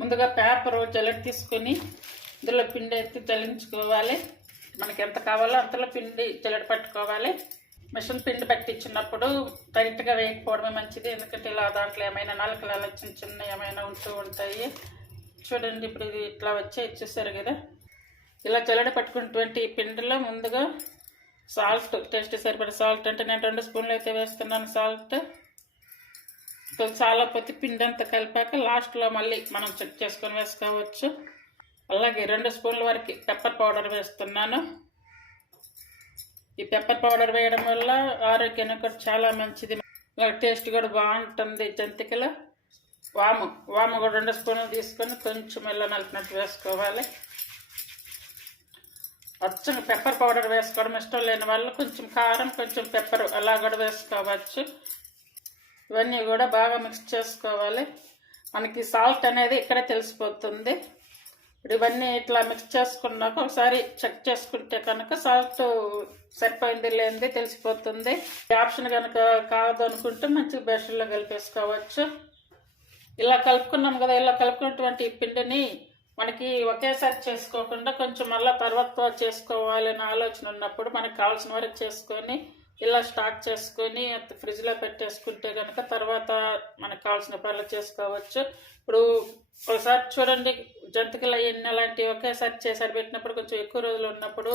ముందుగా పేపర్ జల్లెడ తీసుకొని ఇందులో పిండి ఎత్తి జల్లించుకోవాలి. మనకి ఎంత కావాలో అంతలో పిండి జల్లెడ పట్టుకోవాలి. మిషన్ పిండి పట్టించినప్పుడు టైట్గా వేయకపోవడమే మంచిది, ఎందుకంటే ఇలా దాంట్లో ఏమైనా నలకలు అలా చిన్న చిన్న ఏమైనా ఉంటూ ఉంటాయి. చూడండి, ఇప్పుడు ఇది ఇట్లా వచ్చి చూసారు కదా. ఇలా జల్లెడ పట్టుకున్నటువంటి పిండిలో ముందుగా సాల్ట్, టేస్ట్ సరిపడే సాల్ట్, అంటే నేను 2 స్పూన్లు అయితే వేస్తున్నాను సాల్ట్. చాలా పొత్తి పిండి అంతా కలిపాక లాస్ట్లో మళ్ళీ మనం చెక్ చేసుకొని వేసుకోవచ్చు. అలాగే 2 స్పూన్ల వరకు పెప్పర్ పౌడర్ వేస్తున్నాను. ఈ పెప్పర్ పౌడర్ వేయడం వల్ల ఆరోగ్యానికి కూడా చాలా మంచిది, టేస్ట్ కూడా బాగుంటుంది. జంతికలో వాము కూడా 2 స్పూన్లు తీసుకొని కొంచెం ఇలా నలిపినట్టు వేసుకోవాలి. అచ్చంగా పెప్పర్ పౌడర్ వేసుకోవడం ఇష్టం లేని వాళ్ళు కొంచెం కారం, కొంచెం పెప్పర్ అలా కూడా వేసుకోవచ్చు. ఇవన్నీ కూడా బాగా మిక్స్ చేసుకోవాలి. మనకి సాల్ట్ అనేది ఇక్కడే తెలిసిపోతుంది. ఇప్పుడు ఇవన్నీ ఇట్లా మిక్స్ చేసుకున్నాక ఒకసారి చెక్ చేసుకుంటే కనుక సాల్ట్ సరిపోయింది లేనిది తెలిసిపోతుంది. ఈ ఆప్షన్ కనుక కాదు అనుకుంటే మంచి బేషన్లో కలిపేసుకోవచ్చు. ఇలా కలుపుకున్నాం కదా, ఇలా కలుపుకున్నటువంటి ఈ పిండిని మనకి ఒకేసారి చేసుకోకుండా కొంచెం మళ్ళీ తర్వాత చేసుకోవాలనే ఆలోచన ఉన్నప్పుడు మనకు కావాల్సిన వరకు చేసుకొని ఇలా స్టాక్ చేసుకొని ఫ్రిడ్జ్లో పెట్టేసుకుంటే కనుక తర్వాత మనకు కావాల్సిన పనులు చేసుకోవచ్చు. ఇప్పుడు ఒకసారి చూడండి, జంతికలు అవన్నీ అలాంటివి ఒకేసారి చేసారి పెట్టినప్పుడు కొంచెం ఎక్కువ రోజులు ఉన్నప్పుడు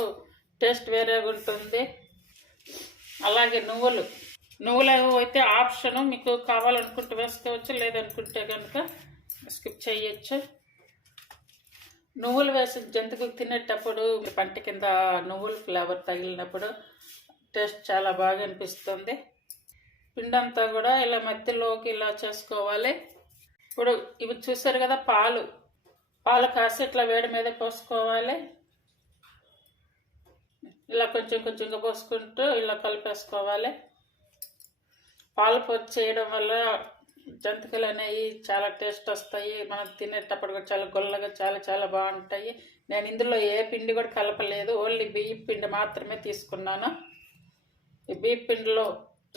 టేస్ట్ వేరేగా ఉంటుంది. అలాగే నువ్వులు అయితే ఆప్షను, మీకు కావాలనుకుంటే వేసుకోవచ్చు, లేదనుకుంటే కనుక స్కిప్ చేయొచ్చు. నువ్వులు వేసి జంతికలు తినేటప్పుడు పంట కింద నువ్వుల ఫ్లేవర్ తగిలినప్పుడు టేస్ట్ చాలా బాగా అనిపిస్తుంది. పిండి అంతా కూడా ఇలా మధ్యలోకి ఇలా చేసుకోవాలి. ఇప్పుడు ఇవి చూసారు కదా, పాలు కాసి ఇట్లా వేడి మీద పోసుకోవాలి. ఇలా కొంచెం కొంచెంగా పోసుకుంటూ ఇలా కలిపేసుకోవాలి. పాలు పోసి చేయడం వల్ల జంతికలు అనేవి చాలా టేస్ట్ వస్తాయి. మనం తినేటప్పుడు కూడా చాలా గొల్లగా చాలా చాలా బాగుంటాయి. నేను ఇందులో ఏ పిండి కూడా కలపలేదు, ఓన్లీ బియ్యం పిండి మాత్రమే తీసుకున్నాను. ఈ బియ్యం పిండిలో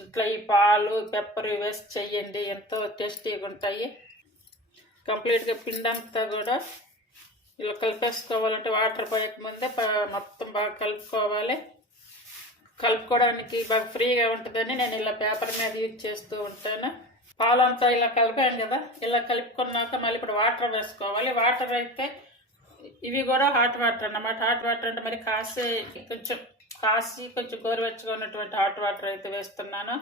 ఇట్లా ఈ పాలు, పెప్పర్ వేసి చెయ్యండి, ఎంతో టేస్టీగా ఉంటాయి. కంప్లీట్గా పిండి అంతా కూడా ఇలా కలిపేసుకోవాలంటే వాటర్ పోయక ముందే మొత్తం బాగా కలుపుకోవాలి. కలుపుకోవడానికి బాగా ఫ్రీగా ఉంటుందని నేను ఇలా పేపర్ మీద యూజ్ చేస్తూ ఉంటాను. పాలంతా ఇలా కలిపాను కదా, ఇలా కలుపుకున్నాక మళ్ళీ ఇప్పుడు వాటర్ వేసుకోవాలి. వాటర్ అయితే ఇవి కూడా హాట్ వాటర్ అన్నమాట. హాట్ వాటర్ అంటే మరి కొంచెం గోరువెచ్చగా ఉన్నటువంటి హాట్ వాటర్ అయితే వేస్తున్నాను.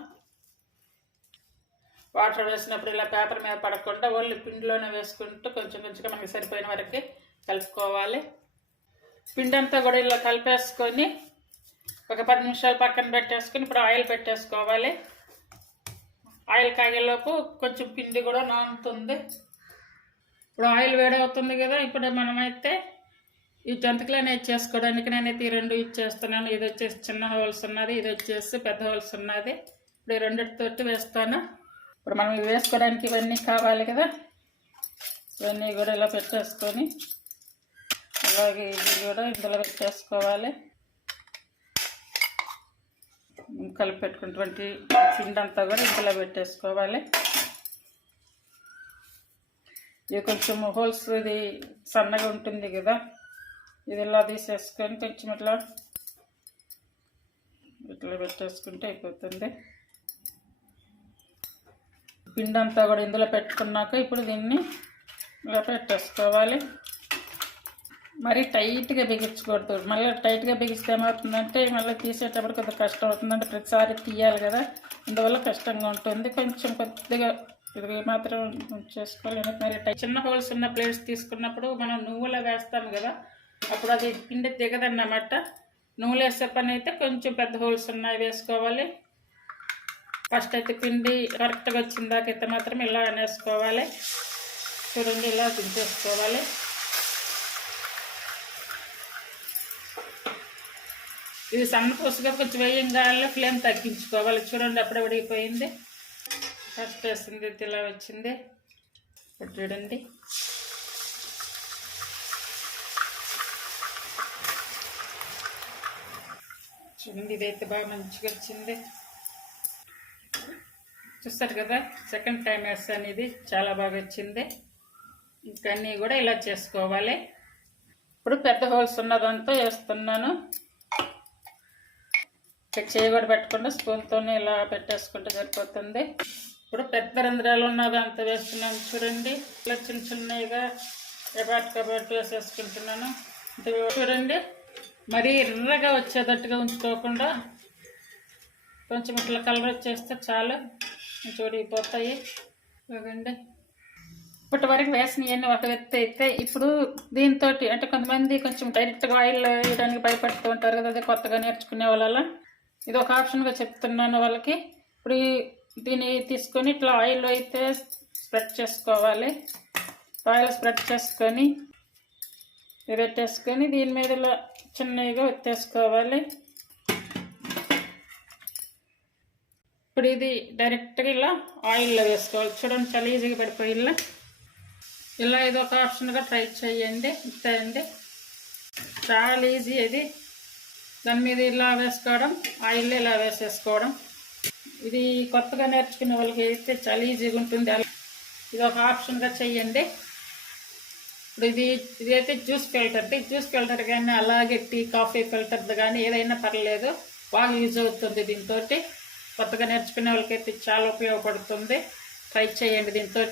వాటర్ వేసినప్పుడు ఇలా పేపర్ మీద పడకుండా ఓన్లీ పిండిలోనే వేసుకుంటూ కొంచెం కొంచెంగా మనకి సరిపోయిన వరకు కలుపుకోవాలి. పిండి అంతా కూడా ఇలా కలిపేసుకొని ఒక 10 నిమిషాలు పక్కన పెట్టేసుకొని ఇప్పుడు ఆయిల్ పెట్టేసుకోవాలి. ఆయిల్ కాగేలోపు కొంచెం పిండి కూడా నానుతుంది. ఇప్పుడు ఆయిల్ వేడవుతుంది కదా, ఇప్పుడు మనమైతే ఈ జంతికలు అనేది చేసుకోవడానికి నేనైతే ఈ 2 యూజ్ చేస్తున్నాను. ఇది వచ్చేసి చిన్న హోల్స్ ఉన్నది, ఇది వచ్చేసి పెద్ద హోల్స్ ఉన్నది. ఇప్పుడు ఈ 2తోటి వేస్తాను. ఇప్పుడు మనం వేసుకోవడానికి ఇవన్నీ కావాలి కదా, ఇవన్నీ కూడా ఇలా పెట్టేసుకొని అలాగే ఇది కూడా ఇందులో పెట్టేసుకోవాలి. కలిపి పెట్టుకున్నటువంటి పిండి అంతా కూడా ఇందులో పెట్టేసుకోవాలి. ఇది కొంచెం హోల్స్ ఇది సన్నగా ఉంటుంది కదా, ఇది ఇలా తీసేసుకొని కొంచెం ఇట్లా పెట్టేసుకుంటే అయిపోతుంది. పిండి అంతా కూడా ఇందులో పెట్టుకున్నాక ఇప్పుడు దీన్ని ఇలా పెట్టేసుకోవాలి. మరి టైట్గా బిగించకూడదు. మళ్ళీ టైట్గా బిగిస్తే ఏమవుతుందంటే మళ్ళీ తీసేటప్పుడు కొంత కష్టం అవుతుందంటే ప్రతిసారి తీయాలి కదా, అందువల్ల కష్టంగా ఉంటుంది. కొంచెం కొద్దిగా ఇది మాత్రం చేసుకోవాలి. మరి చిన్న హోల్స్ ఉన్న ప్లేట్స్ తీసుకున్నప్పుడు మనం నువ్వులు వేస్తాం కదా, అప్పుడు అది పిండి దిగదన్నమాట. నువ్వులు వేసే పని అయితే కొంచెం పెద్ద హోల్స్ ఉన్నాయి వేసుకోవాలి. ఫస్ట్ అయితే పిండి కరెక్ట్గా వచ్చిందాకైతే మాత్రం ఇలా అనేసుకోవాలి. చూడండి, ఇలా దించేసుకోవాలి. ఇది సన్నపూసగా కొంచెం వేయంగానే ఫ్లేమ్ తగ్గించుకోవాలి. చూడండి, అప్పుడే ఉడికిపోయింది. ఫస్ట్ వేసింది ఇలా వచ్చింది. ఇప్పుడు చూడండి, ఇదైతే బాగా మంచిగా వచ్చింది. చూస్తారు కదా, సెకండ్ టైం వేస్తాను, ఇది చాలా బాగా వచ్చింది. ఇంకా అన్నీ కూడా ఇలా చేసుకోవాలి. ఇప్పుడు పెద్ద హోల్స్ ఉన్నదంతా వేస్తున్నాను. చేయి కూడా పెట్టకుండా స్పూన్తోనే ఇలా పెట్టేసుకుంటే సరిపోతుంది. ఇప్పుడు పెద్ద రంధ్రాలు ఉన్నదంతా వేస్తున్నాను చూడండి. ఇలా చిన్న చిన్నగా కబాటు వేసేసుకుంటున్నాను. చూడండి, మరీ ఎర్రగా వచ్చేటట్టుగా ఉంచుకోకుండా కొంచెం ఇట్లా కలర్ వచ్చేస్తే చాలు, చూడిపోతాయి. చూడండి, ఇప్పటి వరకు వేసినవన్నీ ఒక ఎత్తు అయితే ఇప్పుడు దీంతో అంటే కొంతమంది కొంచెం డైరెక్ట్గా ఆయిల్ వేయడానికి భయపడుతూ ఉంటారు కదా, అదే కొత్తగా నేర్చుకునే వాళ్ళ ఇది ఒక ఆప్షన్గా చెప్తున్నాను వాళ్ళకి. ఇప్పుడు దీన్ని తీసుకొని ఇట్లా ఆయిల్ అయితే స్ప్రెడ్ చేసుకోవాలి. ఆయిల్ స్ప్రెడ్ చేసుకొని పెట్టేసుకొని దీని మీద ఇలా చిన్నగా ఒత్తేసుకోవాలి. ఇప్పుడు ఇది డైరెక్ట్గా ఇలా ఆయిల్లో వేసుకోవాలి. చూడండి, చాలా ఈజీగా పడిపోయి ఇలా ఇది ఒక ఆప్షన్గా ట్రై చేయండి. ఇంతే అండి, చాలా ఈజీ ఇది. దాని మీద ఇలా వేసుకోవడం, ఆయిల్ ఇలా వేసేసుకోవడం. ఇది కొత్తగా నేర్చుకునే వాళ్ళకి అయితే చాలా ఈజీగా ఉంటుంది. ఇది ఒక ఆప్షన్గా చెయ్యండి. ఇప్పుడు ఇదైతే జ్యూస్ ఫిల్టర్ది. జ్యూస్ ఫిల్టర్ కానీ అలాగే టీ కాఫీ ఫిల్టర్ది కానీ ఏదైనా పర్లేదు, బాగా యూజ్ అవుతుంది దీంతో. కొత్తగా నేర్చుకునే వాళ్ళకైతే చాలా ఉపయోగపడుతుంది. ట్రై చేయండి దీంతో.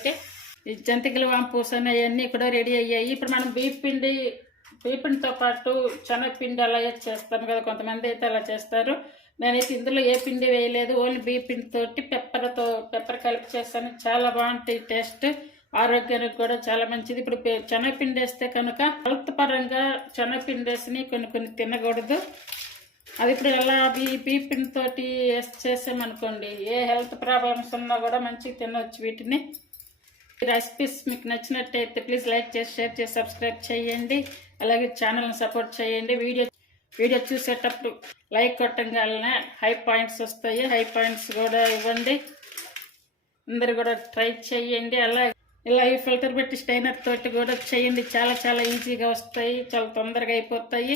ఈ జంతికలు వాంపూస్ అవన్నీ కూడా రెడీ అయ్యాయి. ఇప్పుడు మనం బియ్యపిండితో పాటు శనగపిండి అలా చేస్తాం కదా, కొంతమంది అయితే అలా చేస్తారు. నేనైతే ఇందులో ఏ పిండి వేయలేదు, ఓన్లీ బియ్యపిండితోటి పెప్పర్ కలిపి చేస్తాను. చాలా బాగుంటాయి టేస్ట్, ఆరోగ్యానికి కూడా చాలా మంచిది. ఇప్పుడు శనగపిండి వేస్తే కనుక హెల్త్ పరంగా శనగపిండి వేసి కొన్ని తినకూడదు. అది ఇప్పుడు ఎలా బియ్యపిండితో చేసామనుకోండి, ఏ హెల్త్ ప్రాబ్లమ్స్ ఉన్నా కూడా మంచిగా తినవచ్చు వీటిని. ఈ రెసిపీస్ మీకు నచ్చినట్టయితే ప్లీజ్ లైక్ చేసి, షేర్ చేసి, సబ్స్క్రైబ్ చేయండి. అలాగే ఛానల్ని సపోర్ట్ చేయండి. వీడియో చూసేటప్పుడు లైక్ కొట్టగానే హై పాయింట్స్ వస్తాయి, హై పాయింట్స్ కూడా ఇవ్వండి. అందరు కూడా ట్రై చేయండి. ఇలా ఈ ఫిల్టర్ పెట్టి స్టైనర్ తోటి కూడా చేయండి. చాలా చాలా ఈజీగా వస్తాయి, చాలా తొందరగా అయిపోతాయి.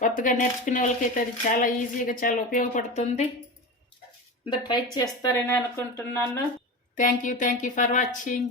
కొత్తగా నేర్చుకునే వాళ్ళకైతే అది చాలా ఈజీగా చాలా ఉపయోగపడుతుంది. అందరు ట్రై చేస్తారని అనుకుంటున్నాను. Thank you for watching.